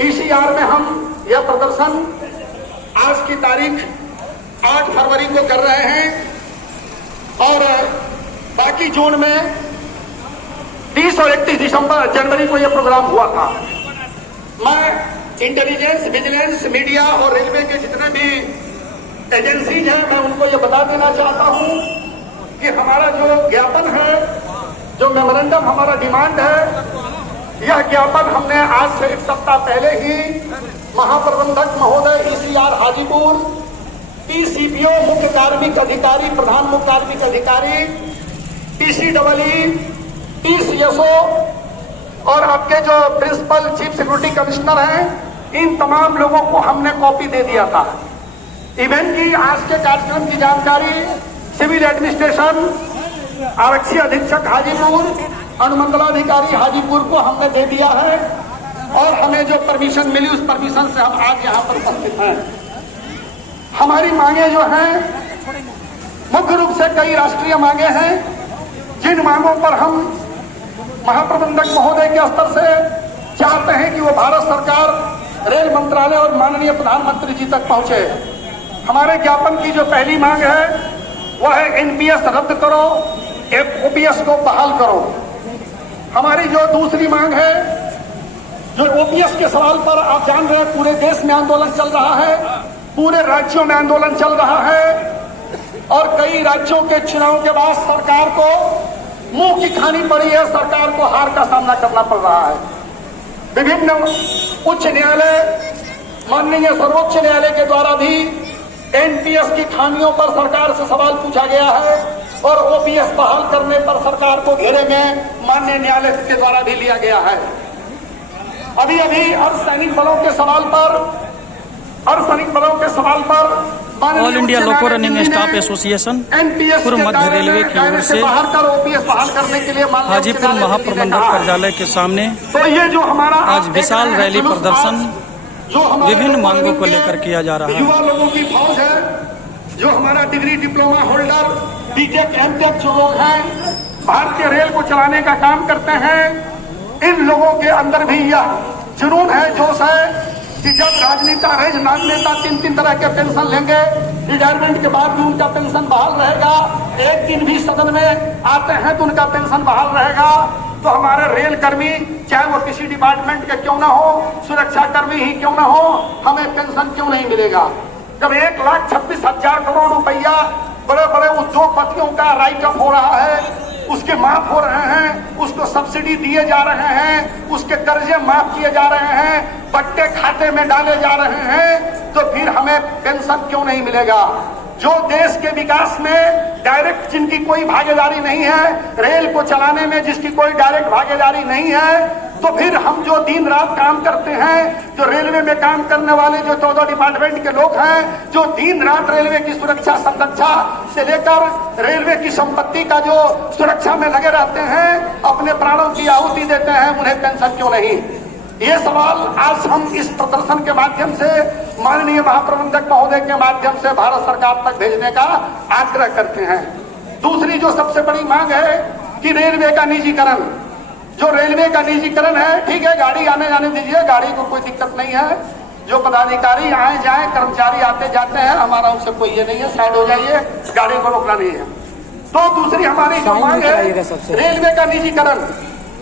ECR में हम यह प्रदर्शन आज की तारीख 8 फरवरी को कर रहे हैं और बाकी जोन में 30 और 31 जनवरी को यह प्रोग्राम हुआ था। मैं इंटेलिजेंस, विजिलेंस, मीडिया और रेलवे के जितने भी एजेंसीज हैं, मैं उनको यह बता देना चाहता हूं कि हमारा जो ज्ञापन है, जो मेमोरेंडम हमारा डिमांड है, यह ज्ञापन हमने आज से 1 सप्ताह पहले ही महाप्रबंधक महोदय ईसीआर हाजीपुर, टीसीपीओ मुख्य कार्मिक अधिकारी, प्रधान मुख्य कार्मिक अधिकारी, टीसीडब्ल्यू, टीसीएसओ और आपके जो प्रिंसिपल चीफ सिक्योरिटी कमिश्नर हैं, इन तमाम लोगों को हमने कॉपी दे दिया था। इवेंट की आज के कार्यक्रम की जानकारी सिविल एडमिनिस्ट्रेशन आरक्षी अधीक्षक हाजीपुर, अनुमंडलाधिकारी हाजीपुर को हमने दे दिया है और हमें जो परमिशन मिली उस परमिशन से हम आज यहाँ पर उपस्थित हैं। हमारी मांगे जो हैं मुख्य रूप से कई राष्ट्रीय मांगे हैं, जिन मांगों पर हम महाप्रबंधक महोदय के स्तर से चाहते हैं कि वो भारत सरकार, रेल मंत्रालय और माननीय प्रधानमंत्री जी तक पहुंचे। हमारे ज्ञापन की जो पहली मांग है वह है एनपीएस रद्द करो, ओपीएस को बहाल करो। हमारी जो दूसरी मांग है, जो ओपीएस के सवाल पर आप जान रहे हैं पूरे देश में आंदोलन चल रहा है, पूरे राज्यों में आंदोलन चल रहा है और कई राज्यों के चुनाव के बाद सरकार को मुंह की खानी पड़ी है, सरकार को हार का सामना करना पड़ रहा है। विभिन्न उच्च न्यायालय, माननीय सर्वोच्च न्यायालय के द्वारा भी एनपीएस की खामियों पर सरकार से सवाल पूछा गया है और ओपीएस बहाल करने पर सरकार को घेरे में माननीय न्यायालय के द्वारा भी लिया गया है। अभी अर्धसैनिक बलों के सवाल पर ऑल इंडिया लोको रनिंग स्टाफ एसोसिएशन पूर्व मध्य रेलवे की ओर से ओपीएस बहाल करने के लिए हाजीपुर महाप्रबंधक कार्यालय के सामने तो ये जो हमारा आज विशाल रैली प्रदर्शन विभिन्न मांगों को लेकर किया जा रहा है। युवा लोगों की फौज है, जो हमारा degree diploma holder, BTech, MTech जो लोग हैं, भारतीय रेल को चलाने का काम करते हैं, इन लोगों के अंदर भी यह जुनून है, जोश है कि जब राजनेता 3 तरह के पेंशन लेंगे, रिटायरमेंट के बाद भी उनका पेंशन बहाल रहेगा, एक दिन भी सदन में आते हैं तो उनका पेंशन बहाल रहेगा। तो हमारे रेल कर्मी, चाहे वो किसी डिपार्टमेंट के क्यों ना हो, सुरक्षा कर्मी ही क्यों ना हो, हमें पेंशन क्यों नहीं मिलेगा? जब 1,26,000 करोड़ रुपया बड़े बड़े उद्योगपतियों का राइट ऑफ हो रहा है, उसके माफ हो रहे हैं, उसको सब्सिडी दिए जा रहे हैं, उसके कर्जे माफ किए जा रहे हैं, पट्टे खाते में डाले जा रहे हैं, तो फिर हमें पेंशन क्यों नहीं मिलेगा? जो देश के विकास में डायरेक्ट जिनकी कोई भागीदारी नहीं है, रेल को चलाने में जिसकी कोई डायरेक्ट भागीदारी नहीं है, तो फिर हम जो दिन रात काम करते हैं, जो रेलवे में काम करने वाले जो 14 डिपार्टमेंट के लोग हैं, जो दिन रात रेलवे की सुरक्षा संरक्षा से लेकर रेलवे की संपत्ति का जो सुरक्षा में लगे रहते हैं, अपने प्राणों की आहुति देते हैं, उन्हें पेंशन क्यों नहीं? ये सवाल आज हम इस प्रदर्शन के माध्यम से माननीय महाप्रबंधक महोदय के माध्यम से भारत सरकार तक भेजने का आग्रह करते हैं। दूसरी जो सबसे बड़ी मांग है कि रेलवे का निजीकरण, जो रेलवे का निजीकरण है, ठीक है, गाड़ी आने जाने दीजिए, गाड़ी को कोई दिक्कत नहीं है, जो पदाधिकारी आए जाए, कर्मचारी आते जाते हैं, हमारा उनसे कोई ये नहीं है, साइड हो जाइए, गाड़ी को रोकना नहीं है। तो दूसरी हमारी जो मांग है रेलवे का निजीकरण,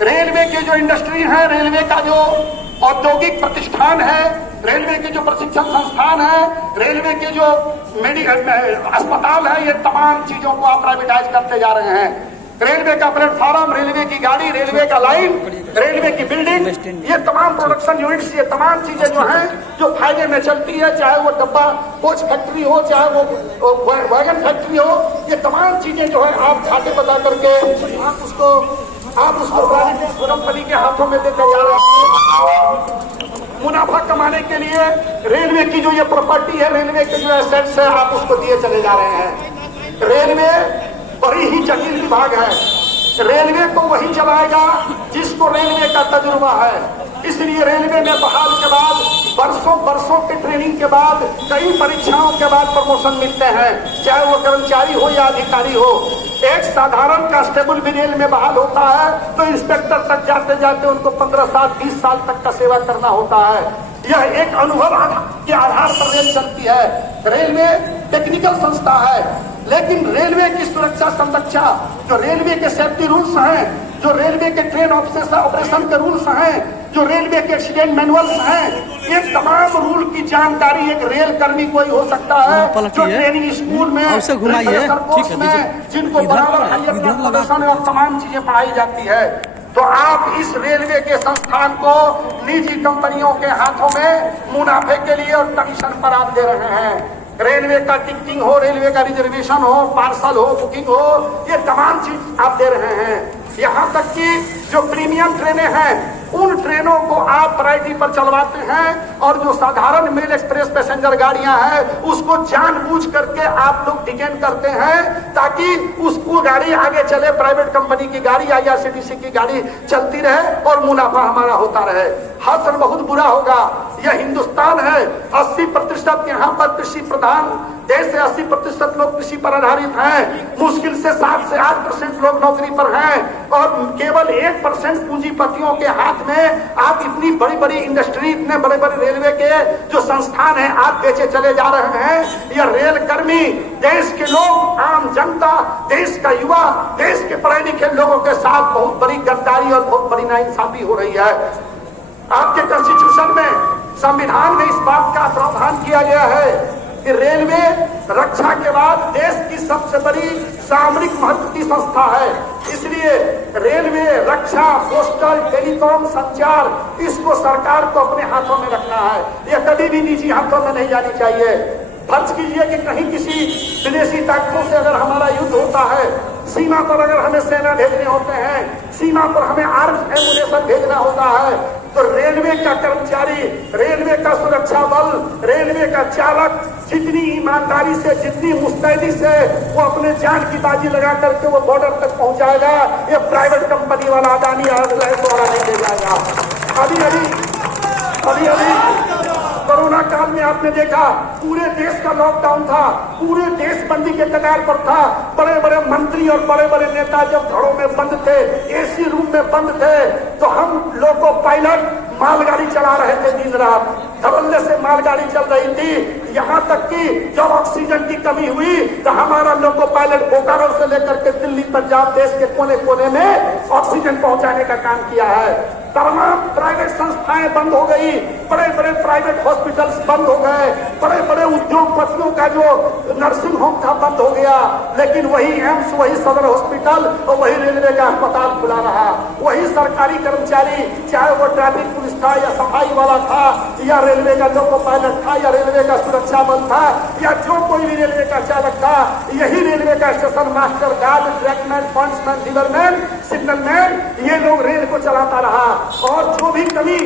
रेलवे की जो इंडस्ट्री है, रेलवे का जो औद्योगिक प्रतिष्ठान है, रेलवे के जो प्रशिक्षण संस्थान है, रेलवे के जो अस्पताल है, ये तमाम चीजों को आप प्राइवेटाइज करते जा रहे हैं। रेलवे का प्लेटफॉर्म, रेलवे की गाड़ी, रेलवे का लाइन, रेलवे की बिल्डिंग, ये तमाम प्रोडक्शन यूनिट्स, ये तमाम चीजें जो हैं जो फायदे में चलती है, चाहे वो डब्बा कोच फैक्ट्री हो, चाहे वो वैगन फैक्ट्री हो, ये तमाम चीजें जो है आप घाटे बता करके आप उसको प्राइवेट कंपनी के हाथों में देते जा रहे हैं। मुनाफा कमाने के लिए रेलवे की जो ये प्रॉपर्टी है, रेलवे के जो एसेट्स है, आप उसको दिए चले जा रहे हैं। रेलवे बड़ी ही जटिल विभाग है, रेलवे को वही चलाएगा जिसको रेलवे का तजुर्बा है। इसलिए रेलवे में बहाल के बाद वर्षों के ट्रेनिंग के बाद, कई परीक्षाओं के बाद प्रमोशन मिलते हैं, चाहे वो कर्मचारी हो या अधिकारी हो। एक साधारण कांस्टेबल भी रेल में बहाल होता है तो इंस्पेक्टर तक जाते जाते उनको 15 साल 20 साल तक का सेवा करना होता है। यह एक अनुभव के आधार पर रेल चलती है। रेलवे टेक्निकल संस्था है, लेकिन रेलवे की सुरक्षा संरक्षा, जो रेलवे के सेफ्टी रूल्स हैं, जो रेलवे के ट्रेन ऑपरेशन के रूल्स हैं, जो रेलवे के एक्सीडेंट मैनुअल्स हैं, ये तमाम रूल की जानकारी एक रेल कर्मी को ही हो सकता है जो ट्रेनिंग स्कूल में, कोर्स में, जिनको बराबर हायर प्रदर्शन और तमाम चीजें पढ़ाई जाती है। तो आप इस रेलवे के संस्थान को निजी कंपनियों के हाथों में मुनाफे के लिए और कमीशन पर आप दे रहे हैं। रेलवे का टिकटिंग हो, रेलवे का रिजर्वेशन हो, पार्सल हो, बुकिंग हो, ये तमाम चीज आप दे रहे हैं। यहाँ तक कि जो प्रीमियम ट्रेनें हैं उन ट्रेनों को आप प्रायोरिटी पर चलवाते हैं और जो साधारण मेल एक्सप्रेस पैसेंजर गाड़ियां हैं उसको जानबूझ करके आप लोग डिटेन करते हैं ताकि उसको गाड़ी आगे चले, प्राइवेट कंपनी की गाड़ी, IRCTC की गाड़ी चलती रहे और मुनाफा हमारा होता रहे। हश्र बहुत बुरा होगा। यह हिंदुस्तान है, 80% यहाँ पर कृषि प्रधान देश है, 80% लोग कृषि पर आधारित हैं, मुश्किल से 7 से 8% लोग नौकरी पर हैं और केवल 1% पूंजीपतियों के हाथ में आप इतनी बड़ी बड़ी इंडस्ट्री, इतने बड़े बड़े रेलवे के जो संस्थान हैं आप बेचे चले जा रहे हैं। यह रेल कर्मी, देश के लोग, आम जनता, देश का युवा, देश के पढ़े लिखे लोगों के साथ बहुत बड़ी गद्दारी और बहुत बड़ी नाइंसाफी हो रही है। आपके कॉन्स्टिट्यूशन में, संविधान में इस बात का प्रावधान किया गया है कि रेलवे रक्षा के बाद देश की सबसे बड़ी सामरिक महत्व की संस्था है। इसलिए रेलवे, रक्षा, पोस्टल, टेलीकॉम, संचार, इसको सरकार को अपने हाथों में रखना है। यह कभी भी निजी हाथों में नहीं जानी चाहिए। फर्ज कीजिए कि कहीं किसी विदेशी ताकतों से अगर हमारा युद्ध होता है, सीमा पर अगर हमें सेना भेजने होते हैं, सीमा पर हमें आर्म्स एमुनेशन भेजना होता है, तो रेलवे का कर्मचारी, रेलवे का सुरक्षा बल, रेलवे का चालक जितनी ईमानदारी से, जितनी मुस्तैदी से वो अपने जान की बाजी लगा करके वो बॉर्डर तक पहुंचाएगा, ये प्राइवेट कंपनी वाला अदानी एयरलाइंस वाला नहीं ले जाएगा। अभी कोरोना काल में आपने देखा पूरे देश का लॉकडाउन था, पूरे देश बंदी के कगार पर था। बड़े बड़े मंत्री और बड़े बड़े नेता जब घरों में बंद थे, एसी रूम में बंद थे, तो हम लोको पायलट मालगाड़ी चला रहे थे दिन रात, धड़ल्ले से मालगाड़ी चल रही थी। यहाँ तक कि जब ऑक्सीजन की कमी हुई तो हमारा लोको पायलट बोकारो से लेकर के दिल्ली, पंजाब, देश के कोने कोने में ऑक्सीजन पहुंचाने का काम किया है। तमाम प्राइवेट संस्थाएं बंद हो गई, बड़े बड़े प्राइवेट हॉस्पिटल्स बंद हो गए, बड़े बड़े उद्योगपतियों का जो नर्सिंग होम था बंद हो गया, लेकिन वही एम्स, वही सदर हॉस्पिटल और वही रेलवे का अस्पताल खुला रहा। वही सरकारी कर्मचारी, चाहे वो ट्रैफिक पुलिस था या सफाई वाला था या रेलवे का लोको पायलट था या रेलवे का सुरक्षा बल था या जो कोई भी रेलवे का चालक था, यही रेलवे का station master, guard, trackman, pointsman, riverman, signalman, ये लोग रेल को चलाता रहा। और जो भी कमी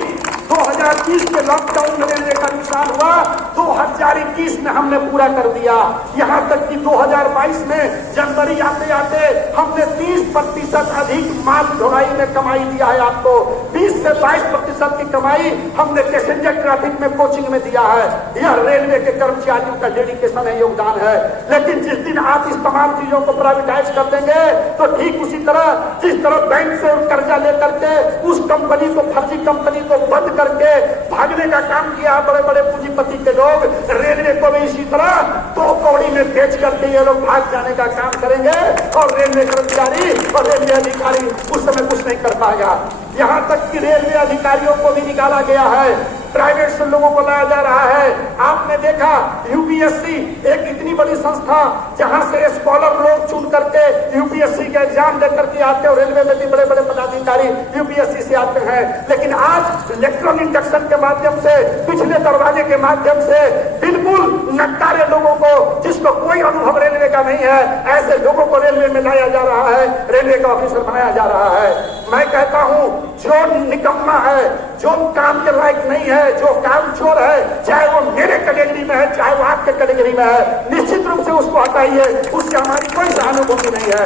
2020 के लॉकडाउन में रेलवे का नुकसान हुआ, 2021 में हमने पूरा कर दिया। यहाँ तक कि 2022 में जनवरी आते आते हमने 30% अधिक माल ढुलाई में कमाई दिया है। आपको 20 से 22% की कमाई हमने पैसेंजर ट्रैफिक में, कोचिंग में दिया है। यह रेलवे के कर्मचारियों का डेडिकेशन है, योगदान है। लेकिन जिस दिन आप इस तमाम चीजों को प्राइवेटाइज कर देंगे तो ठीक उसी तरह जिस तरह बैंक से कर्जा लेकर के उस कंपनी को, फर्जी कंपनी को बंद करके भागने का काम किया बड़े बड़े पूंजीपति के लोग, रेलवे को भी इसी तरह 2 कौड़ी में बेच करके ये लोग भाग जाने का काम करेंगे और रेलवे कर्मचारी और रेलवे अधिकारी उस समय कुछ नहीं कर पाएगा। यहाँ तक कि रेलवे अधिकारियों को भी निकाला गया है, प्राइवेट से लोगों को लाया जा रहा है। आपने देखा यूपीएससी एक इतनी बड़ी संस्था जहां से स्कॉलर लोग चुन करके यूपीएससी का एग्जाम देकर के आते हैं, रेलवे में भी बड़े बड़े पदाधिकारी यूपीएससी से आते हैं। लेकिन आज इलेक्ट्रॉनिक इंडक्शन के माध्यम से, पिछले दरवाजे के माध्यम से बिल्कुल नकारे लोगों को, जिसको कोई अनुभव रेलवे का नहीं है, ऐसे लोगों को रेलवे में लाया जा रहा है, रेलवे का ऑफिसर बनाया जा रहा है। मैं कहता हूं जो निकम्मा है, जो काम के लायक नहीं है, जो काम चोर है, चाहे वो मेरे कैटेगरी में है चाहे वो आपके कैटेगरी में है, निश्चित रूप से उसको हटाइए, उससे हमारी कोई सहानुभूति नहीं है।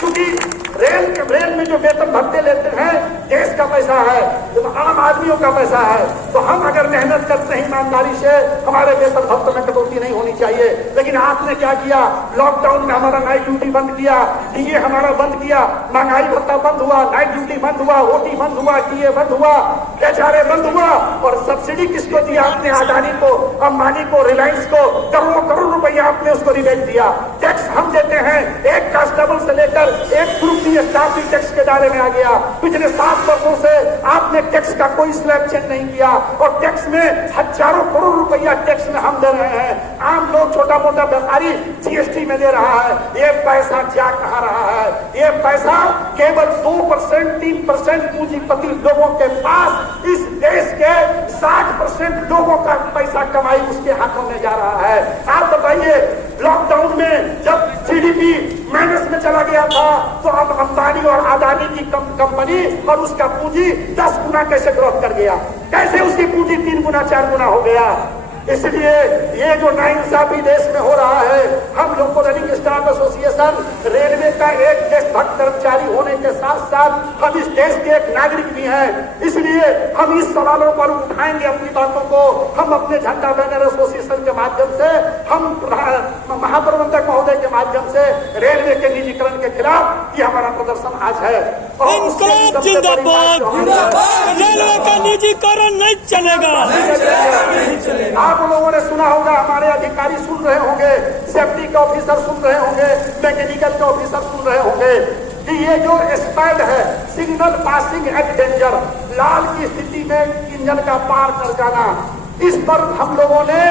क्योंकि रेल में जो वेतन भत्ते लेते हैं देश का पैसा है, तो आम आदमियों का पैसा है। तो हम अगर मेहनत करते हैं ईमानदारी से, हमारे वेतन भत्ते में कटौती नहीं होनी चाहिए। लेकिन आपने क्या किया, लॉकडाउन में हमारा नाइट ड्यूटी बंद किया, डीए हमारा बंद किया, महंगाई भत्ता बंद हुआ, नाइट ड्यूटी बंद हुआ, ओटी बंद हुआ, डीए बंद हुआ, एचआरए बंद हुआ। और सब्सिडी किसको दिया आपने? अडानी को, अंबानी को, रिलायंस को करोड़ों करोड़ रुपया आपने उसको रिबेट दिया। टैक्स हम देते हैं, एक कांस्टेबल से लेकर एक ग्रुप डी स्टाफ भी टैक्स के दायरे में आ गया। पिछले 7 वर्षों से आपने टैक्स का कोई स्लैब चेंज नहीं किया और टैक्स में हजारों करोड़ रुपया टैक्स में हम दे रहे हैं। आम लोग, छोटा मोटा व्यापारी जीएसटी में दे रहा है। ये पैसा जा कहां रहा है? ये पैसा केवल 2%, 3% पूंजीपति लोगों के पास, इस देश के 60% लोगों का पैसा कमाई उसके हाथों में जा रहा है। आप बताइए, लॉकडाउन में जब जीडीपी माइनस में चला गया था तो अब अंबानी और अडानी की कंपनी और उसका पूंजी 10 गुना कैसे ग्रोथ कर गया? कैसे उसकी पूंजी 3 गुना 4 गुना हो गया? इसलिए ये जो नाइंसाफी देश में हो रहा है, हम लोग को रनिंग स्टाफ एसोसिएशन रेलवे का एक देशभक्त कर्मचारी होने के साथ साथ हम इस देश के एक नागरिक भी हैं। इसलिए हम इस सवालों पर उठाएंगे अपनी बातों को। हम अपने झंडा बैनर एसोसिएशन के माध्यम से, हम महाप्रबंधक महोदय के माध्यम से रेलवे के निजीकरण के खिलाफ ये हमारा प्रदर्शन आज है। इंकलाब जिंदाबाद, रेलवे का निजीकरण नहीं चलेगा। आप लोगों ने सुना होगा, हमारे अधिकारी सुन रहे होंगे, सेफ्टी के ऑफिसर सुन रहे होंगे, मैकेनिकल के ऑफिसर सुन रहे होंगे कि ये जो स्पैड है, सिग्नल पासिंग एट डेंजर, लाल की स्थिति में इंजन का पार कर जाना, इस पर हम लोगों ने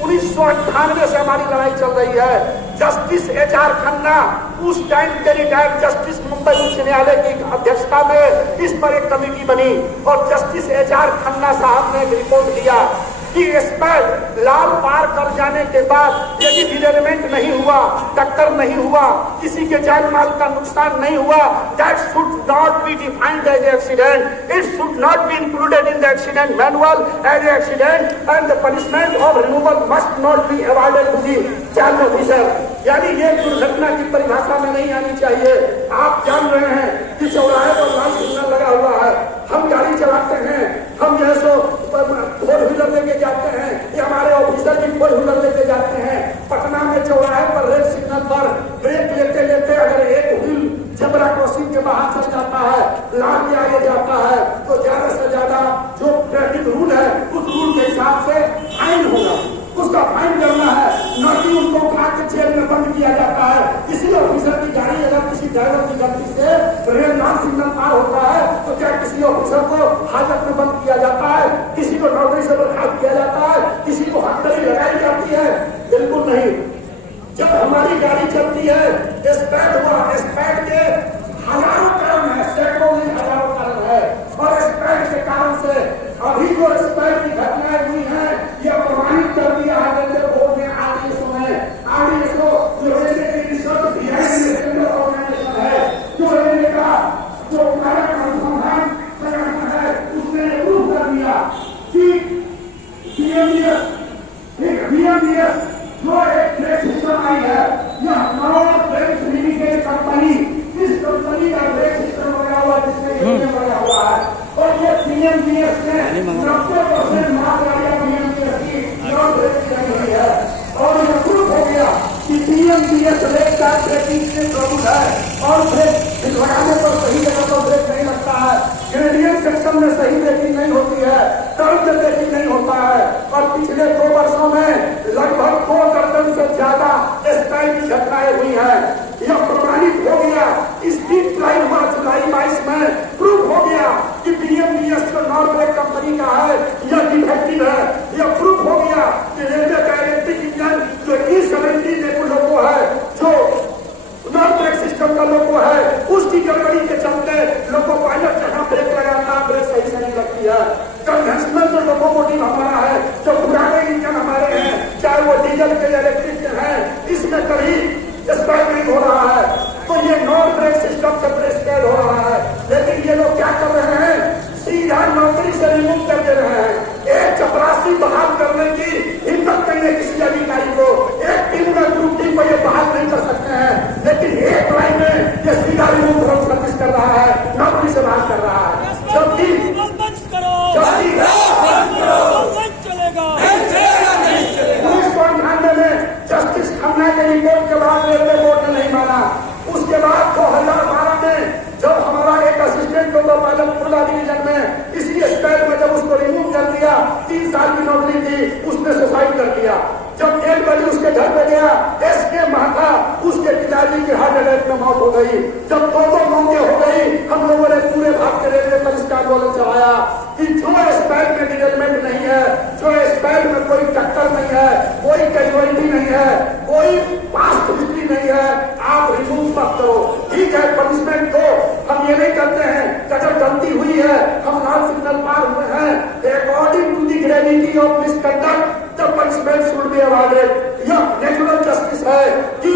1998 से हमारी लड़ाई चल रही है। जस्टिस HR खन्ना, उस टाइम के रिटायर्ड जस्टिस, मुंबई उच्च न्यायालय की अध्यक्षता में इस पर एक कमेटी बनी और जस्टिस HR खन्ना साहब ने एक रिपोर्ट दिया कि स्पैड लाल पार कर जाने के बाद यदि डिरेलमेंट नहीं हुआ, टक्कर नहीं हुआ, किसी के जान माल का नुकसान नहीं हुआ, that should not be defined as accident, it should not be included in the accident manual as accident and the punishment of removal must not be awarded to the charge officer. यानी ये दुर्घटना की परिभाषा में नहीं आनी चाहिए। आप जान रहे हैं कि चौराहे पर लाल सिग्नल लगा हुआ है, हम गाड़ी चलाते हैं, हम जो है सो 4 व्हीलर लेके जाते हैं, ये हमारे ऑफिसर भी 4 व्हीलर लेके जाते हैं। पटना में चौराहे पर रेड सिग्नल पर ब्रेक लेते लेते अगर एक व्हील जेब्रा क्रॉसिंग के बाहर चल जाता है, लाल के आगे जाता है, तो ज्यादा से ज्यादा जो ट्रैफिक रूल है उस रूल के हिसाब से फाइन होगा, उसका फाइन करना है, न कि उनको उठा के जेल में बंद किया जाता है। किसी ऑफिसर की गाड़ी अगर किसी ड्राइवर की गलती से रेड लाल सिग्नल पार होता है तो क्या किसी ऑफिसर को हाजत में बंद किया जाता है? किसी को नौकरी से बर्खास्त किया जाता है? किसी को हथकड़ी लगाई जाती है? बिल्कुल नहीं। जब हमारी गाड़ी चलती है, स्पैड हुआ, स्पैड के हजारों कारण है, सैकड़ों नहीं हजारों कारण है, और स्पैड के कारण से अभी जो स्पैड की घटनाएं हुई हैं यह प्रमाणित कर दिया है रेलवे बोर्ड ने आदेशों में। आदेशों जो रेलवे के रिसर्च बिहाइंड ऑर्गेनाइजेशन है, जो रेलवे का जो कारक अनुसंधान संगठन है, उसने प्रूव कर दिया कि BMDS जो एक ब्रेक सिस्टम आई है, यह नॉन ब्रेक लिमिटेड कंपनी, इस कंपनी का ब्रेक सिस्टम लगा हुआ जिसमें लगा हुआ है, और ये BMDS ने 90% माल गाड़ियां BMDS की नॉन ब्रेक की लगी हुई है। और यह प्रूफ हो गया कि BMDS ब्रेक का ब्रेकिंग से प्रभुत है और ब्रेक लगाने पर सही जगह पर ब्रेक नहीं लगता है, ग्रेडियंट सेक्शन में सही ब्रेकिंग नहीं होती है, टर्न में ब्रेकिंग नहीं होता है। और पिछले 2 वर्षों में लगभग 2 दर्जन से ज्यादा स्ट्राइक की घटनाएं हुई हैं। यह प्रमाणित हो गया, स्पीड ट्रायल हुआ जुलाई 22 में, प्रूफ हो गया कि BMDS जो नॉन ब्रेक कंपनी का है यह डिफेक्टिव है। यह प्रूफ हो गया कि रेलवे का इलेक्ट्रिक इंजन जो E70 लोगो है, जो नॉन ब्रेक सिस्टम का लोगो है, उसकी गड़बड़ी के चलते लोगों पायलट जहां ब्रेक लगाता है ब्रेक सही से नहीं लगती है। कन्वेंशनल जो लोकोमोटिव हमारा है, जो पुराने इंजन हमारे हैं, चाहे वो डीजल के या इलेक्ट्रिक के हैं, इसमें कभी स्पैड नहीं हो रहा है, तो ये नॉन ब्रेक सिस्टम से प्रेस्क्राइब हो रहा है। लेकिन ये लोग क्या कर रहे हैं, सीधा नौकरी से रिमूव कर दे रहे हैं। एक चपरासी बहाल करने की हिम्मत नहीं है किसी अधिकारी को, एक टीम का ग्रुप टीम को ये बहाल नहीं कर सकते हैं, लेकिन एक लाइन में ये सीधा रिमूव हो सकते हैं। 3 साल की नौकरी थी, उसने सुसाइड कर दिया। जब 1 बजे उसके घर पे गया, एसके महता, उसके पिताजी की हार्ट अटैक में मौत हो गई। जब 2 मौतें हो गई, हम लोगों ने पूरे भारतीय रेलवे पर इसका आंदोलन चलाया कि जो स्पैड में डिटेलमेंट नहीं है, जो स्पैड में कोई टक्कर नहीं है, कोई कैजुअलिटी नहीं है, कोई पास्ट हिस्ट्री नहीं है, आप रिमूव मत करो। ठीक है, पनिशमेंट दो, हम ये नहीं करते हैं कि अगर गलती हुई है, हम लाल सिग्नल पार हुए हैं, according to the gravity of misconduct the punishment should be awarded. यह नेचुरल जस्टिस है कि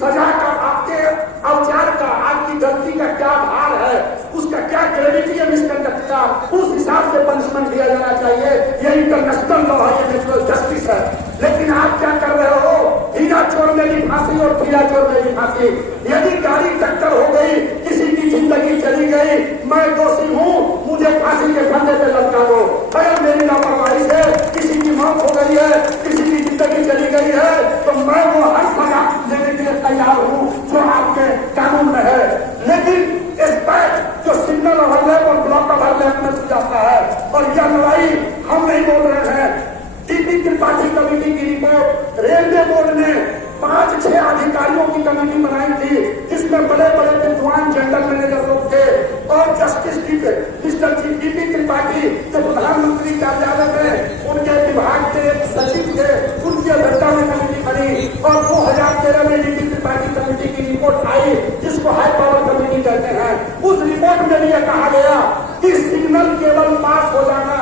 सजा का, आपके औचार का, आपकी गलती का क्या भार है, उसका क्या ग्रेविटी है मिसकंडक्ट का, उस हिसाब से पनिशमेंट दिया जाना चाहिए। ये इंटरनेशनल लॉ है, ये नेचुरल जस्टिस है। लेकिन आप क्या कर रहे हो? हीरा चोर में भी फांसी और खीरा चोर में भी फांसी। यदि गाड़ी टक्कर हो गई, किसी की जिंदगी चली गई, मैं दोषी हूँ, मुझे फांसी के फंदे पे लटका दो। अगर मेरी लापरवाही से किसी की मौत हो गई है, किसी की जिंदगी चली गई है, तो मैं वो हर सजा लेने के लिए तैयार हूँ जो आपके कानून में है। लेकिन इस पर जो सिग्नल ओवरलैप और ब्लॉक ओवरलैप में जाता है, और यह लड़ाई हम नहीं बोल रहे हैं। टीपी त्रिपाठी कमेटी की रिपोर्ट, रेलवे बोर्ड ने 5-6 अधिकारियों की कमेटी बनाई थी, जिसमें बड़े बड़े विद्वान जनरल मैनेजर लोग थे, और जस्टिस मिस्टर टीपी त्रिपाठी जो प्रधानमंत्री कार्यालय में उनके विभाग के सचिव थे, उनकी अध्यक्षता में कमेटी बनी, और 2013 में टीपी त्रिपाठी कमेटी की रिपोर्ट आई, जिसको हाई पावर कमेटी कहते हैं। उस रिपोर्ट में भी यह कहा गया कि सिग्नल केवल पास हो जाना,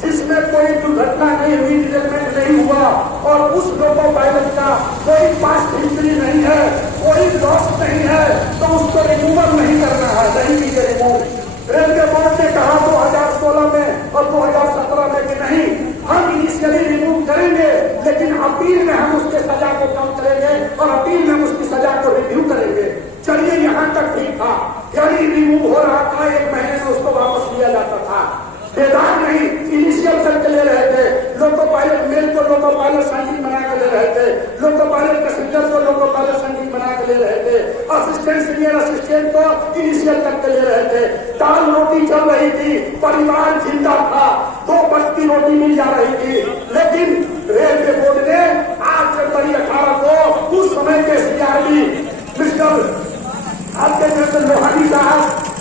जिसमें कोई दुर्घटना नहीं हुई, डिटेलमेंट नहीं हुआ, और उस लोको पायलट का कोई पास्ट हिस्ट्री नहीं है, कोई लॉस नहीं है, तो उसको रिमूवल नहीं करना है, नहीं कीजिए रिमूव। रेलवे बोर्ड ने कहा 2016 में और 2017 में कि नहीं, हम इनिशियली रिमूव करेंगे, लेकिन अपील में हम उसके सजा को कम करेंगे और अपील में हम उसकी सजा को रिव्यू करेंगे। चलिए, यहाँ तक ठीक था, यानी रिमूव हो रहा था, 1 महीने में उसको वापस लिया जाता था। बेदाग नहीं, इनिशियल करके ले रहे थे। लोको पायलट मेल को लोको पायलट संगीत बना के ले रहे थे, लोको पायलट पैसेंजर को लोको पायलट संगीत बना के ले रहे थे, असिस्टेंट सीनियर असिस्टेंट को इनिशियल करके ले रहे थे। दाल रोटी चल रही थी, परिवार जिंदा था, 2 वक्त की रोटी मिल जा रही थी। लेकिन रेलवे बोर्ड ने आज जनवरी 18 को उस समय के सीआरडी मिस्टर आपके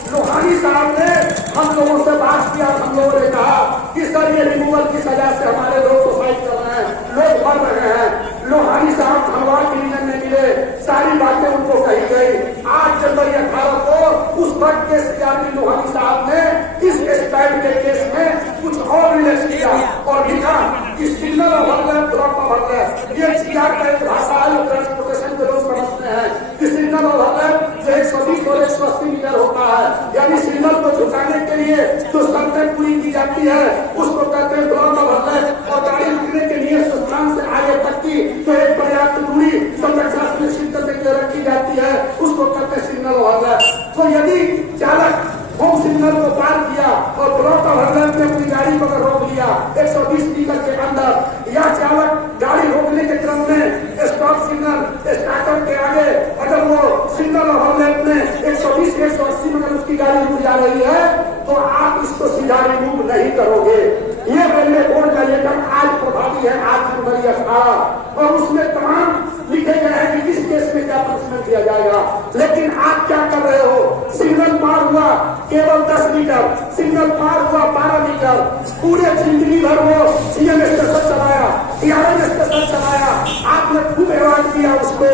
लोहानी साहब ने हम लोगों से बात किया। हम लोगों ने कहा कि सर, ये रिमूवल की सजा से हमारे लोग सुसाइड कर रहे हैं, लोग मर रहे हैं। लोहानी साहब धनबाद डिवीजन में मिले, सारी बातें उनको कही गई। 8 जनवरी 18 को उस वक्त के सीआरडी लोहानी साहब ने इस स्टाइल के केस में कुछ और रिलेक्स किया और लिखा कि सिग्नल ओवरलैप, ब्लॉक ओवरलैप, ये सीआर का एक भाषा है, ट्रांसपोर्टेशन के लोग समझते हैं कि सिग्नल ओवरलैप जो 120 और 180 मीटर होता है, यानी सिग्नल को झुकाने के लिए जो शर्तें पूरी की जाती है, उसको कहते हैं ब्लॉक ओवरलैप। और गाड़ी रुकने के लिए स्थान से आगे तक की जो एक पर्याप्त दूरी संरक्षण सुनिश्चित करने के लिए रखी जाती है, उसको कहते हैं सिग्नल ओवरलैप। तो यदि चालक होम सिग्नल को पार किया और ब्लॉक ओवरलैप में अपनी गाड़ी को रोक लिया 120 मीटर के अंदर, या चालक गाड़ी रोकने के क्रम में स्टॉप सिग्नल स्टार्टअप के आगे अगर वो सिग्नल ओवरलैप में 120-180 में उसकी गाड़ी रुक जा रही है, तो आप इसको सीधा रिमूव नहीं करोगे। ये रेलवे बोर्ड का लेकर आज प्रभावी है, आज जनवरी 18, और उसमें तमाम लिखे गए हैं कि किस केस में क्या पनिशमेंट दिया जाएगा। लेकिन आप क्या कर रहे हो? सिग्नल पार हुआ केवल 10 मीटर, सिग्नल पार हुआ 12 मीटर, पूरे जिंदगी भर वो सीएम स्टेशन चलाया, सीआरएम स्टेशन चलाया, आपने खूब अवार्ड दिया उसको,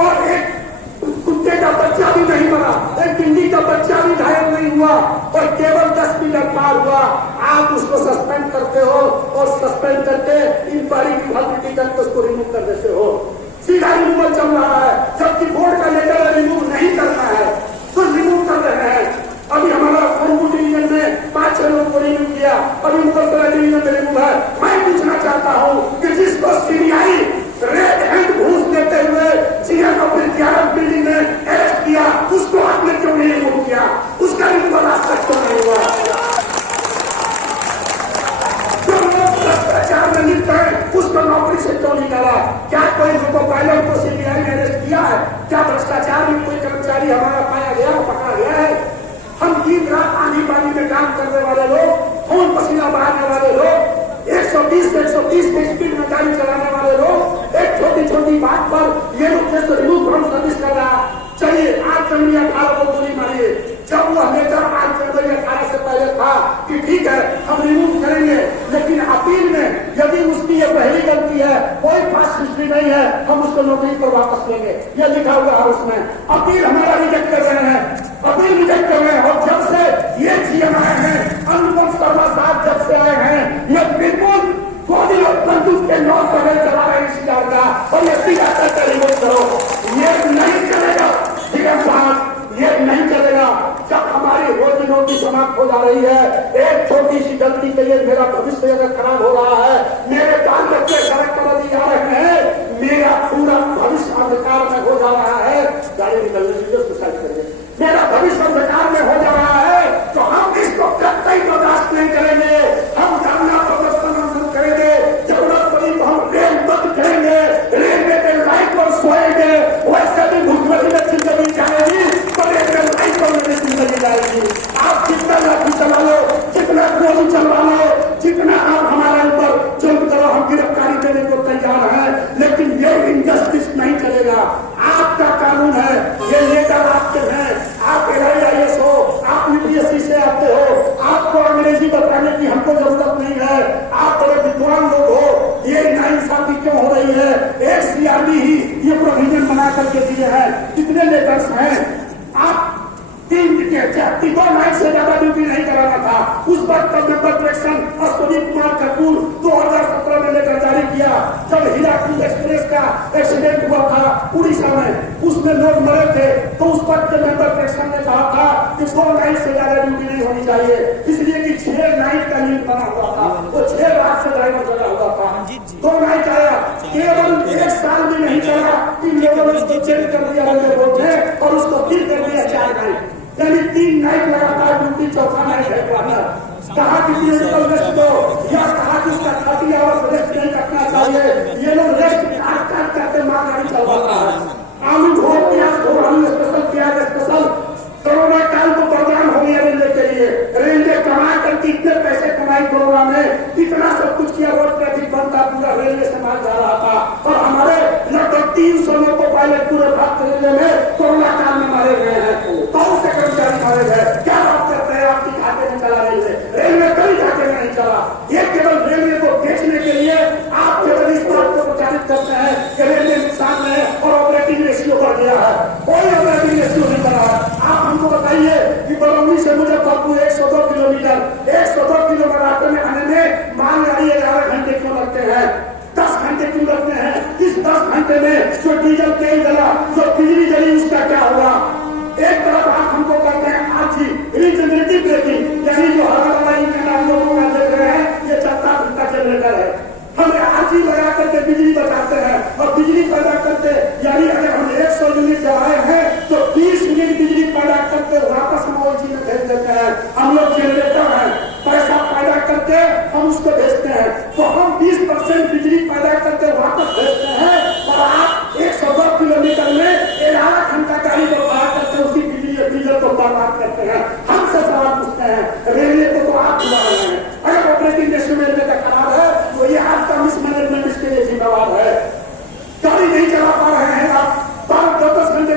और एक कुत्ते का बच्चा भी नहीं मरा, एक बिल्ली का बच्चा भी घायल नहीं हुआ, और केवल 10 मीटर पार हुआ। आप उसको सस्पेंड करते हो और सस्पेंड करके इंक्वायरी की वैलिडिटी करके उसको रिमूव कर देते हो। सीधा रिमूवल चल रहा है, जबकि बोर्ड का लेटर रिमूव नहीं करना है तो रिमूव कर रहे हैं। अभी हमारा खड़गपुर डिवीजन में 5-6 लोगों को रिमूव किया, अभी मुकदमा डिवीजन में रिमूव है। मैं पूछना चाहता हूँ कि जिसको सीबीआई रेड हैंड घूस देते हुए सीएम ऑफ बिल्डिंग में अरेस्ट किया, उसको आपने क्यों नहीं रिमूव किया? उसका रिमूवल आज तक क्यों नहीं हुआ? जो लोग भ्रष्टाचार में लिप्त है, उसको नौकरी से क्यों निकाला? क्या कोई लोको पायलट को सीबीआई ने अरेस्ट किया है? क्या भ्रष्टाचार में कोई कर्मचारी हमारा पाया गया, पकड़ा गया है? हम दिन रात आंधी पानी में काम करने वाले लोग, खून पसीना बहाने वाले लोग, 1 120 से 130 की स्पीड में गाड़ी चलाने वाले लोग एक छोटी छोटी बात पर ये लोग जैसे रिमूव फ्रॉम सर्विस कर रहा। चलिए 8 जनवरी 18 को गोली मारिए, जब वो हमेशा 8 जनवरी 18 से पहले था कि ठीक है हम रिमूव करेंगे, लेकिन अपील में यदि उसकी ये पहली गलती है, कोई फास्ट हिस्ट्री नहीं है, हम उसको नौकरी पर वापस लेंगे, ये लिखा हुआ है उसमें। अपील हमारा रिजेक्ट कर रहे हैं, अपील रिजेक्ट कर रहे हैं। और जब से ये सीएम आए हैं, अनुपम शर्मा साहब जब से आए हैं, ये बिल्कुल गोली और बंदूक के नौ पर चला रहे हैं सीआर का, और ये सीआर का रिमूव करो, ये नहीं चलेगा सीएम साहब, ये नहीं चलेगा। जब हमारी रोजी रोटी समाप्त हो जा रही है, एक छोटी सी गलती के लिए मेरा भविष्य अगर खराब हो रहा है, मेरे बाल बच्चे सड़क पर अभी आ रहे हैं, मेरा पूरा भविष्य अंधकार में हो जा रहा है, गाड़ी निकलने दीजिए, सुसाइड करिए, मेरा भविष्य अंधकार में हो जा रहा है, तो हम इसको कतई बर्दाश्त नहीं करेंगे। हम धरना प्रदर्शन करेंगे, जरूरत पड़ी तो हम रेल बंद करेंगे, रेलवे के लाइट पर सोएंगे, वैसे भी भूखमरी में जिंदगी जाएगी, तो रेलवे लाइट पर मेरी जिंदगी जाएगी। आप जितना लाठी चला लो, जितना गोली चलवा लो, जितना आप हमारे ऊपर जुल्म करो, हम गिरफ्तारी देने को तैयार हैं, लेकिन ये इनजस्टिस नहीं चलेगा। आपका कानून है, ये लेकर आपके हैं, आप AIS हो, आप UPSC से आते हो, आपको अंग्रेजी बताने की हमको जरूरत नहीं है, आप बड़े विद्वान लोग हो, ये नाइंसाफी क्यों हो रही है? एक CRB ही ये प्रोविजन बना करके दिए हैं, कितने लेटर्स हैं, आप 2 नाइट से ज्यादा ड्यूटी नहीं कराना था। उस वक्त का मेंबर डायरेक्शन अश्विनी कुमार कपूर 2017 में लेकर जारी किया, जब हीराकुद एक्सप्रेस का एक्सीडेंट हुआ था उड़ीसा में, उसमें लोग मरे थे, तो उस वक्त के मेंबर डायरेक्शन ने कहा था कि 2 नाइट से ज्यादा ड्यूटी नहीं होनी चाहिए, इसलिए कि 6 नाइट का लीड बना हुआ था, वो 6 रात से ड्राइवर चला हुआ था। 2 नाइट आया, केवल 1 साल में नहीं चला, इन लोगों ने उसको चेंज कर दिया रेलवे बोर्ड ने, और उसको फिर कर दिया 4 नाइट, यानी 3 नाइट लगातार ड्यूटी, 4था नाइट है। कहा कि फिजिकल रेस्ट दो, या कहा कि उसका 30 आवर्स रेस्ट नहीं करना चाहिए, ये लोग रेस्ट काट करते मां गाड़ी चलवाता है। आलू धो, प्याज धो, आलू स्पेशल, प्याज स्पेशल, कोरोना काल को बरदान हो गया रेलवे के लिए। रेलवे कमा करके इतने पैसे कमाई कोरोना में, इतना सब कुछ किया, रोड ट्रैफिक बंद था, पूरा रेलवे से माल जा रहा था, और हमारे लगभग 300 लोग को पायलट पूरे भारत रेलवे में कोरोना काल में मारे गए हैं, बहुत से कर्मचारी मारे गए। क्या बात करते हैं, आपकी खाते में चला रेलवे, रेलवे कभी खाते में नहीं चला। ये केवल रेलवे को बेचने के लिए आप केवल इस बात को प्रचारित करते हैं कि रेलवे नुकसान में है और ऑपरेटिंग रेशियो बढ़ गया है, कोई ऑपरेटिंग रेशियो नहीं बढ़ा है। आप हमको बताइए कि बरौनी से मुजफ्फरपुर 102 किलोमीटर, 102 किलोमीटर में आने में मालगाड़ी 11 घंटे क्यों लगते हैं, 10 घंटे क्यों लगते हैं? इस 10 घंटे में जो डीजल तेल जला, जो बिजली जली, उसका क्या हुआ? एक तरफ आप हमको कहते हैं आरजी रिजनरेटिव ब्रेकिंग, यानी जो हवा वाला इंजन आप लोगों का देख रहे हैं, ये 4 घंटा जनरेटर है, हम आरजी लगा करके बिजली बचाते हैं और बिजली पैदा करते, यानी अगर हम 100 यूनिट चलाए हैं तो 20 यूनिट बिजली पैदा करके वापस हम ओजी में भेज देते हैं। हम लोग जनरेटर हैं, पैसा पैदा करके हम उसको भेजते हैं, तो हम 20% बिजली पैदा करके वापस भेजते हैं, और आप 102 किलोमीटर में 11 घंटा गाड़ी बर्बाद करके उसी बिजली डीजल को बर्बाद करते हैं। हमसे सवाल पूछते हैं, रेलवे को तो आप बुला रहे हैं, अगर ऑपरेटिंग रेशियो रेलवे का खराब है तो ये आपका मिसमैनेजमेंट इसके लिए जिम्मेवार है। गाड़ी नहीं चला पा रहे हैं आप, 12-10 घंटे,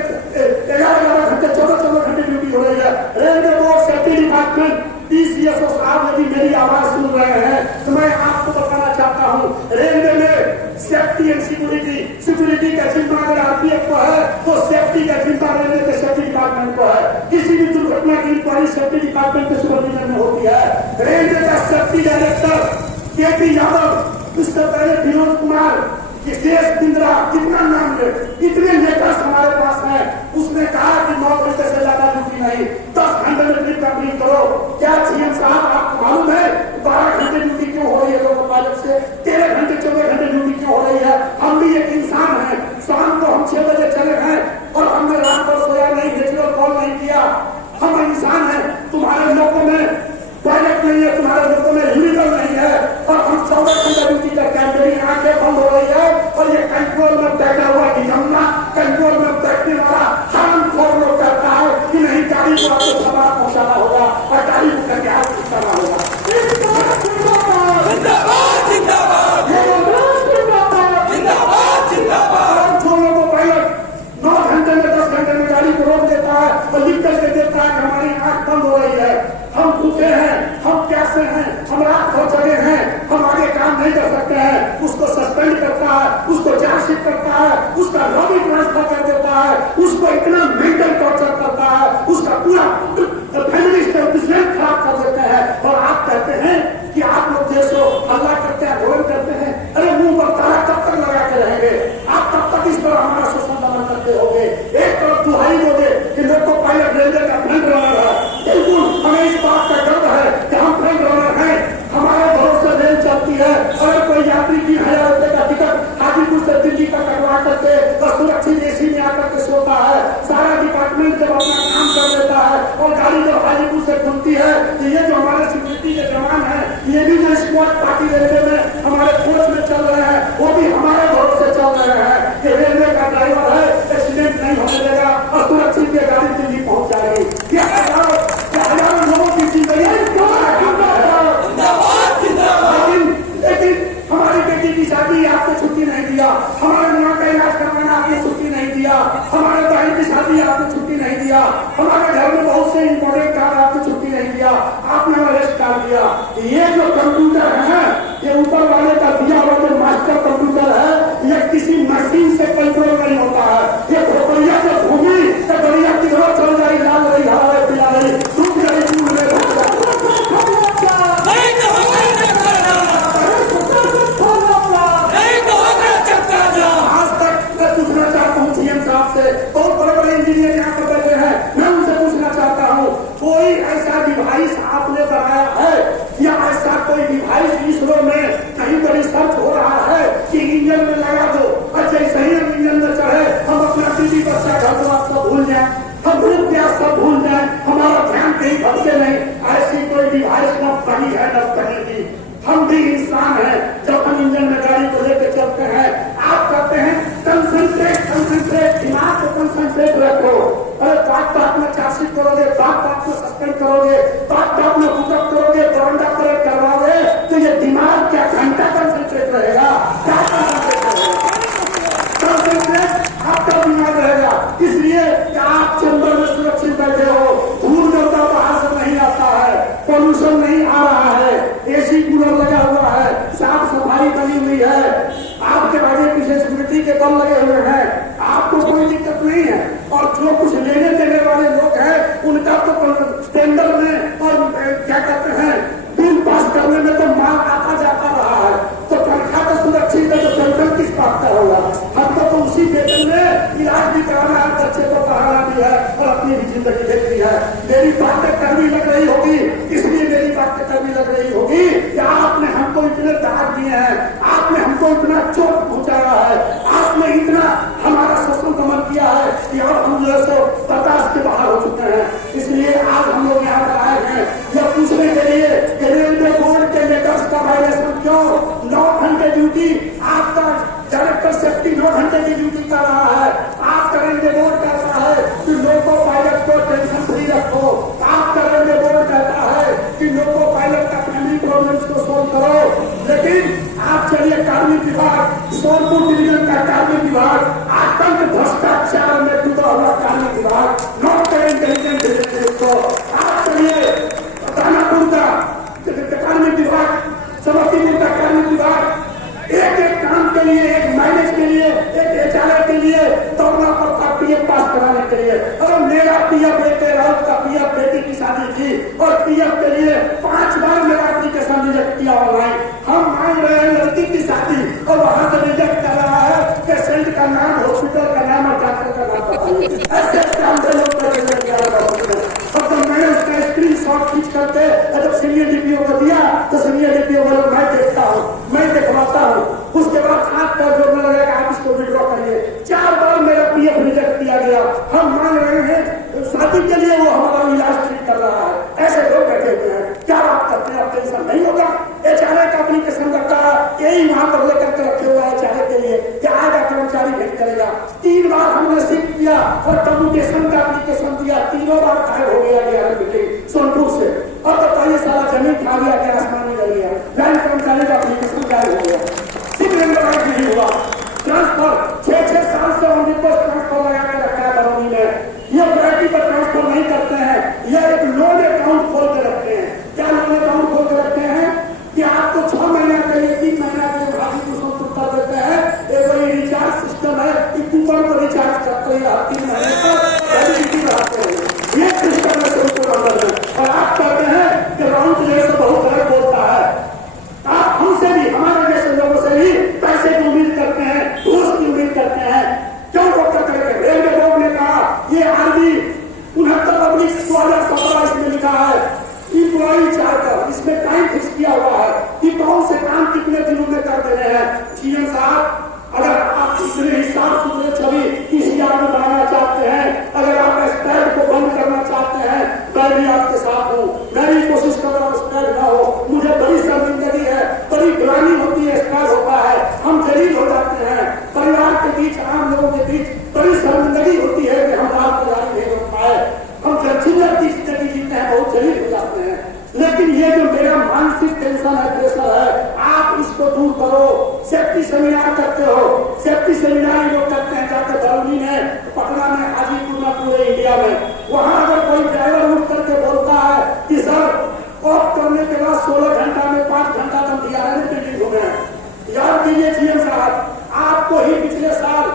11-11 घंटे, 14-14 घंटे ड्यूटी हो रही है। Railway board safety department DCSO साहब यदि मेरी आवाज सुन रहे हैं तो मैं आपको बताना चाहता हूँ, रेलवे में सेफ्टी एंड सिक्योरिटी का जिम्मा अगर RPF को है तो सेफ्टी का जिम्मा रेलवे के सेफ्टी डिपार्टमेंट को है। किसी भी दुर्घटना की इंक्वायरी सेफ्टी डिपार्टमेंट के सुपरविजन में होती है। रेलवे का सेफ्टी डायरेक्टर KP यादव, उससे पहले विनोद कुमार, केश बिंद्रा, कितना नाम है, इतने लेटर्स हमारे पास है, उसने कहा कि 9 घंटे से ज्यादा ड्यूटी नहीं, 10 घंटे में ड्यूटी कंप्लीट करो। क्या CM साहब आपको मालूम है 12 घंटे ड्यूटी क्यों हो रही है लोगों पायलट से, 13 घंटे 14 घंटे ड्यूटी क्यों हो रही है? हम भी एक इंसान है, शाम को हम 6 बजे चले हैं और हमने रात को सोया नहीं, रेडियो कॉल नहीं किया, हम इंसान है। तुम्हारे लोगों में पायलट नहीं है, तुम्हारे लोगों में यूनिफॉर्म नहीं है, और हम 14 घंटा ड्यूटी करते हैं, मेरी आंखें बंद हो रही है, और ये कंट्रोल में बैठा हुआ निगमना, कंट्रोल में बैठने वाला हार्मखोर लोग करता है कि नहीं, गाड़ी को आपको सामान पहुंचाना होगा और गाड़ी को करके हाथ करना होगा। जिंदाबाद जिंदाबाद। इतना मेंटल टॉर्चर करता है, उसका पूरा फैमिली बिजनेस खराब कर देते हैं। और आप कहते हैं कि आप लोग देश को हल्ला करते हैं, आंदोलन करते हैं। अरे मुंह पर ताला कब तक लगा के रहेंगे? आप कब तक इस तरह हमारा शोषण दमन करते होगे? एक तरफ दुहाई दोगे कि लोको पायलट रेलवे का फ्रंट रनर है, बिल्कुल हमें इस बात का गर्व है कि हम फ्रंट रनर हैं, हमारे भरोसे रेल चलती है। अगर कोई यात्री 3000 रुपए का टिकट हाजीपुर से दिल्ली का कटवा करके और सुरक्षित एसी में आकर के सोता है, सारा डिपार्टमेंट जब अपना काम कर लेता है और गाड़ी जब हाजीपुर से खुलती है, तो ये जो हमारे सिक्योरिटी के जवान है, ये भी जो स्क्वाड पार्टी रेलवे में हमारे फोर्स में चल रहे हैं, वो भी हमारे भरोसे चल रहे हैं कि रेलवे का ड्राइवर है, एक्सीडेंट नहीं होने देगा और सुरक्षित ये गाड़ी दिल्ली पहुंच जाएगी। ये हजारों लोगों की जिंदगी लेकिन हमारी बेटी की शादी आपने छुट्टी नहीं दिया, हमारे माँ का इलाज करवाना आपने छुट्टी नहीं दिया, हमारे बहन की शादी आपने छुट्टी नहीं दिया, हमारे घर में बहुत से इंपॉर्टेंट काम आपने छुट्टी नहीं दिया, आपने अरेस्ट कर दिया। ये जो कंप्यूटर है, ये ऊपर वाले का दिया हुआ जो मास्टर कंप्यूटर है, ये किसी मशीन से कंट्रोल नहीं होता है। ये खोपड़िया जो भूमि बढ़िया किधर चल जाए, लाल रही हरा पिला रही डूब गई डूब रही। आज तक मैं पूछना चाहता हूँ सीएम साहब से, बहुत बड़े बड़े इंजीनियर यहाँ पर बैठे हैं, मैं उनसे पूछना चाहता हूँ, कोई ऐसा डिवाइस आपने बनाया है या ऐसा कोई डिवाइस इसरो में कहीं पर रिसर्च हो रहा है कि इंजन में लगा दो और जैसे ही हम इंजन में चढ़े हम अपना बीवी बच्चा घर द्वार सब भूल जाए, हम भूल प्यास सब भूल जाए, हमारा ध्यान कहीं भटके नहीं। ऐसी कोई डिवाइस न बनी है न बनेगी। हम भी इंसान हैं, जब हम इंजन में गाड़ी को लेकर चलते हैं, आप कहते हैं कंसंट्रेट, दिमाग को कंसंट्रेट रखो। अरे बात में चार्जशीट करोगे, बात में सस्पेंड करोगे, बात में हुकअप करोगे, बरामदा परेड करवाओगे, तो ये दिमाग क्या घंटा कंसंट्रेट रहेगा? क्या कंसंट्रेट आपका दिमाग रहेगा। इसलिए आप चैम्बर में सुरक्षित बैठे हो, धूल डरता बाहर से नहीं आता है, पोल्यूशन नहीं आ रहा है, एसी कूलर लगा हुआ है, साफ सफाई बनी हुई है, आपके आगे पीछे सिक्योरिटी के बल लगे हुए हैं, आपको कोई दिक्कत नहीं है। और जो कुछ लेने देने वाले लोग हैं, उनका तो टेंडर में और क्या कहते हैं बिल पास करने में तो माल आता जाता रहा है, तो तनख्वाह तो सुरक्षित है, तो पेंशन किस बात का होगा? हमको तो उसी वेतन में इलाज भी कराना है, बच्चे को पढ़ाना भी है और अपनी भी जिंदगी देखनी है। मेरी बातें कड़वी लग रही होगी, इसलिए मेरी बातें कड़वी लग रही होगी कि आपने हमको इतने दाग दिए हैं, आपने हमको इतना चोट पहुंचाया है, आपने इतना हमारा शोषण दमन किया है कि अब हम 150 के बाहर हो चुके हैं। इसलिए आज हम लोग यहाँ पर आए हैं यह पूछने के लिए कि रेलवे बोर्ड के लेटर्स का वायलेशन क्यों? 9 घंटे ड्यूटी आपका डायरेक्टर सेफ्टी 9 घंटे की ड्यूटी कर रहा है, आपका रेलवे बोर्ड कहता है कि लोको पायलट को टेंशन फ्री रखो, आपका रेलवे बोर्ड कहता है कि लोको पायलट का फैमिली प्रॉब्लम्स को सोल्व करो, लेकिन आप चलिए कार्मिक विभाग, सोनपुर डिवीजन का कार्मिक विभाग, आतंक भ्रष्टाचार में डूबा हुआ कार्मिक विभाग, नॉट इंटेलिजेंस को आप चलिए दानापुर का कार्मिक विभाग, समस्तीपुर का कार्मिक विभाग, एक एक काम के लिए, एक मैनेज के लिए, एक एचआरए के लिए दौड़ना पड़ता पीएफ पास कराने के लिए। अगर मेरा पीएफ बेटे राहुल का पीएफ बेटी की शादी थी और पीएफ के लिए 5 बार मेरा एप्लीकेशन रिजेक्ट किया ऑनलाइन, हम मांग रहे हैं लड़की की शादी और वहां से रिजेक्ट कर रहा है पेशेंट का नाम, हॉस्पिटल का नाम और डॉक्टर का नाम बताइए। ऐसे काम से लोग और तो मैंने उसका स्क्रीन शॉट खींच करके जब सीनियर डीपीओ को दिया तो सीनियर डीपीओ को मैं देखता हूँ, मैं देखवाता हूँ, उसके बाद हाथ पर जोड़ने लगेगा, आप इसको विड्रॉ करिए। 4 बार मेरा पीएफ रिजेक्ट किया गया। हम मान रहे हैं शादी के लिए वो हमारा इलाज ठीक कर रहा है, ऐसे लोग बैठे हुए हैं। क्या आप करते हैं? आप टेंशन नहीं होगा? एचआरए का एप्लीकेशन रखा है, यही वहां पर लेकर के रखे हुआ है एचआरए के लिए, क्या आएगा कर्मचारी भेज करेगा। 3 बार हमने शिफ्ट किया और कम्युनिकेशन का एप्लीकेशन दिया, 3 बार गायब हो गया मीटिंग सोनपुर से। अब बताइए सारा जमीन खा गया, क्या आसमान में गया, बैंक कर्मचारी का एप्लीकेशन गायब हो गया, सिर्फ रेंडमाइज नहीं हुआ। ट्रांसफर 6-6 साल से हम रिक्वेस्ट ट्रांसफर लगा के रखा है बरौनी में, ये वैरायटी पर ट्रांसफर नहीं करते हैं, यह एक लोन अकाउंट खोल के रखते हैं। क्या लोन अकाउंट खोल के रखते हैं कि आपको 6 महीना के लिए 3 महीना के लिए भाजी को संतुष्टता देते हैं। एक रिचार्ज सिस्टम है कि कूपन पर रिचार्ज करते हैं 3 महीने पर लोगों के बीच बड़ी शर्मिंदगी होती है कि हम रात को जारी नहीं रोक पाए, हम जल्द की जिंदगी जीते हैं, बहुत जलील हो जाते हैं। लेकिन ये जो मेरा मानसिक टेंशन है, प्रेशर है, आप इसको दूर करो। सेफ्टी सेमिनार करते हो, सेफ्टी सेमिनार लोग करते हैं जाके बरौनी में, पटना में, हाजीपुर में, पूरे इंडिया में। वहां अगर कोई ड्राइवर उठ करके बोलता है कि सर ऑफ करने के बाद 16 घंटा में 5 घंटा तक दिया दिल्ली घूमे, याद कीजिए जीएम साहब, आपको ही पिछले साल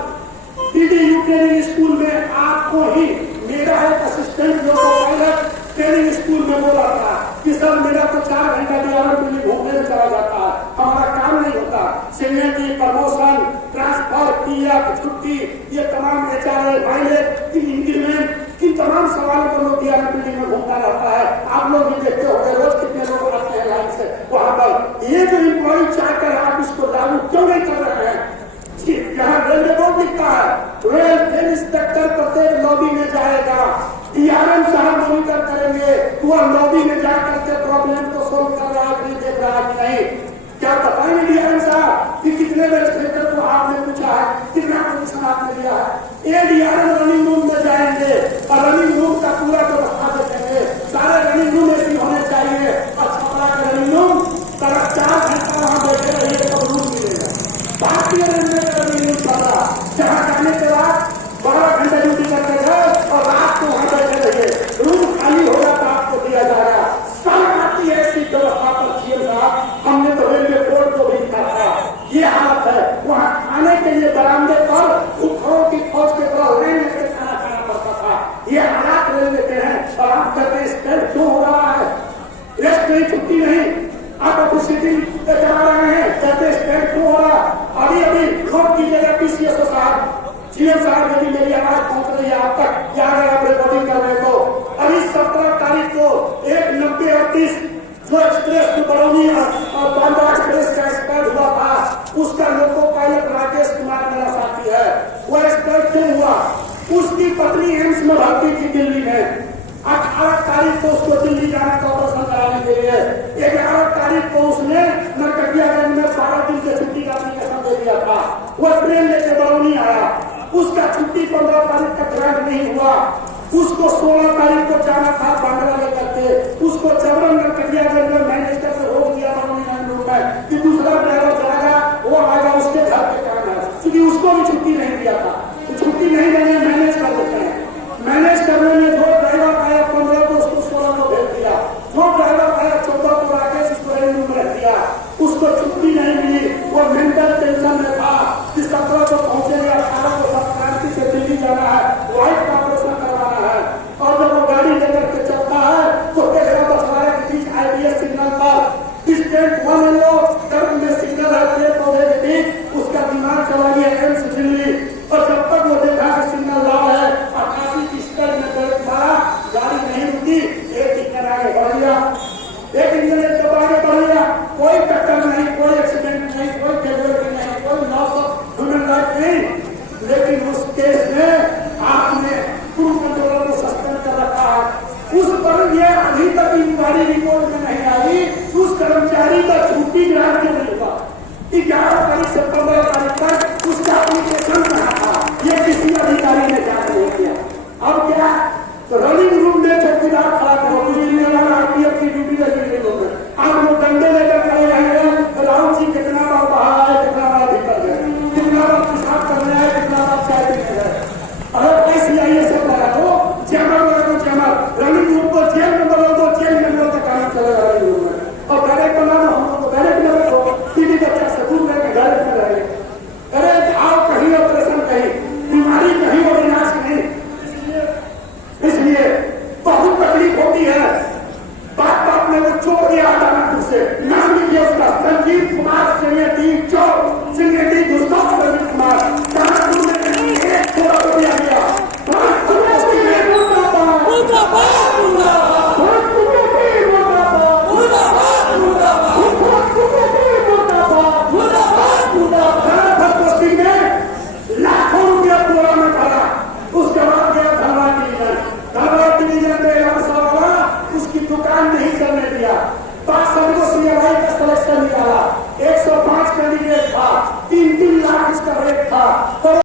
DDU ट्रेनिंग स्कूल में आपको ही मेरा एक असिस्टेंट जो पायलट ट्रेनिंग स्कूल में बोला था कि सर मेरा तो 4 घंटा दिल्ली घूमने में चला जाता है, हमारा काम नहीं होता। सीनियरिटी, प्रमोशन, ट्रांसफर, पीएफ, छुट्टी, ये तमाम HRA, माइलेज, इंक्रीमेंट, इन तमाम सवालों पर लोग दिल्ली में घूमता रहता है। आप लोग भी देखते होंगे रोज कितने लोग आते हैं लाइन से वहां पर। ये जो इम्प्लॉय चाहकर आप इसको लागू क्यों नहीं कर रहे हैं? यहाँ रेलवे बोर्ड लिखता है रेल इंस्पेक्टर प्रत्येक लॉबी में जाएगा, DRM साहब मॉनिटर करेंगे, वह लॉबी में जाकर के प्रॉब्लम को सोल्व कर रहा है, देख रहा है कि नहीं। क्या बताएंगे DRM साहब कि कितने इंस्पेक्टर को आपने पूछा है, कितना पोजिशन आपने दिया है? ये DRM रनिंग रूम में जाएंगे और रनिंग रूम का पूरा व्यवस्था देखेंगे। सारे रनिंग रूम ऐसी होने चाहिए और छपरा का रनिंग रूम 4 घंटा वहां बैठे रहिए तो रूम मिलेगा। भारतीय रेलवे का रनिंग रूम चला, जहाँ जाने के बाद 12 घंटे ड्यूटी करते गए और रात को वहां बैठे रहिए, रूम खाली होगा तो आपको दिया जाएगा। सरकारी ऐसी व्यवस्था पर सीएम साहब हमने तो रेलवे बोर्ड को भी लिखा था। ये हालत है, वहाँ खाने के लिए बरामदे पर भूखों की फौज के तरह लाइन में खाना खाना पड़ता था। ये हालात रेलवे के हैं और आप कहते हैं स्ट्रेस क्यों हो रहा है? रेस्ट नहीं, छुट्टी नहीं, आप ऑफिसिटी चला रहे हैं, कहते स्ट्रेस क्यों हो रहा? अभी नोट कीजिएगा PCSO साहब, CM साहब, यदि मेरी आवाज पहुंच रही है आप तक, क्या अगर आप रिकॉर्डिंग कर रहे हो तो अभी 17 तारीख को 1:90:38 जो एक्सप्रेस टू बरौनी और बांद्रा एक्सप्रेस का एक्सपायर हुआ था, उसका लोको पायलट राकेश कुमार मेरा साथी है। वो एक्सपायर क्यों हुआ? उसकी पत्नी एम्स में भर्ती थी दिल्ली में। 18 तारीख को उसको दिल्ली जाने का ऑपरेशन कराने के लिए, 11 तारीख को उसने नरकटियागंज में 12 दिन की छुट्टी का एप्लीकेशन दे दिया था। वो ट्रेन लेके बरौनी आया, उसका छुट्टी 15 तारीख तक ग्रांट नहीं हुआ। उसको 16 तारीख को जाना था बांद्रा लेकर के, उसको जबरन नरकटियागंज में मैनेजर से रोक दिया बरौनी में कि दूसरा ड्राइवर जाएगा, वो आएगा, उसके घर पे काम है, क्योंकि उसको भी छुट्टी नहीं दिया था। तो छुट्टी नहीं देने मैनेज कर देते हैं। मैनेज करने में जो ड्राइवर आया 15 को उसको 16 को भेज दिया, जो ड्राइवर आया 14 को राकेश उसको रेल में रख दिया, उसको छुट्टी नहीं मिली। वो मेंटल टेंशन में था कि 17 को पहुंचेगा, 18 को संक्रांति से दिल्ली जाना है, वाइट का ऑपरेशन करवाना है। और जब वो गाड़ी लेकर के चलता है तो 13-10 के बीच IBS सिग्नल पर डिस्टेंट 1 लो कर्म में सिग्नल है, पेड़ पौधे के बीच उसका दिमाग चला गया एम्स दिल्ली। और जब तक वो देखा कि सिग्नल लाल है 88 की स्पीड में ब्रेक मारा, गाड़ी नहीं रुकी, एक इंजन आगे बढ़ गया, एक इंजन जब आगे बढ़ गया, कोई टक्कर नहीं, कोई एक्सीडेंट नहीं, कोई कैजुअलिटी नहीं, कोई लॉस ऑफ ह्यूमन लाइफ नहीं। लेकिन उस केस में आपने क्रू कंट्रोलर को सस्पेंड कर रखा है। उस पर यह अभी तक इंक्वायरी रिपोर्ट में नहीं आई, उस कर्मचारी का छुट्टी ग्रांट क्यों नहीं हुआ? 11 तारीख से 15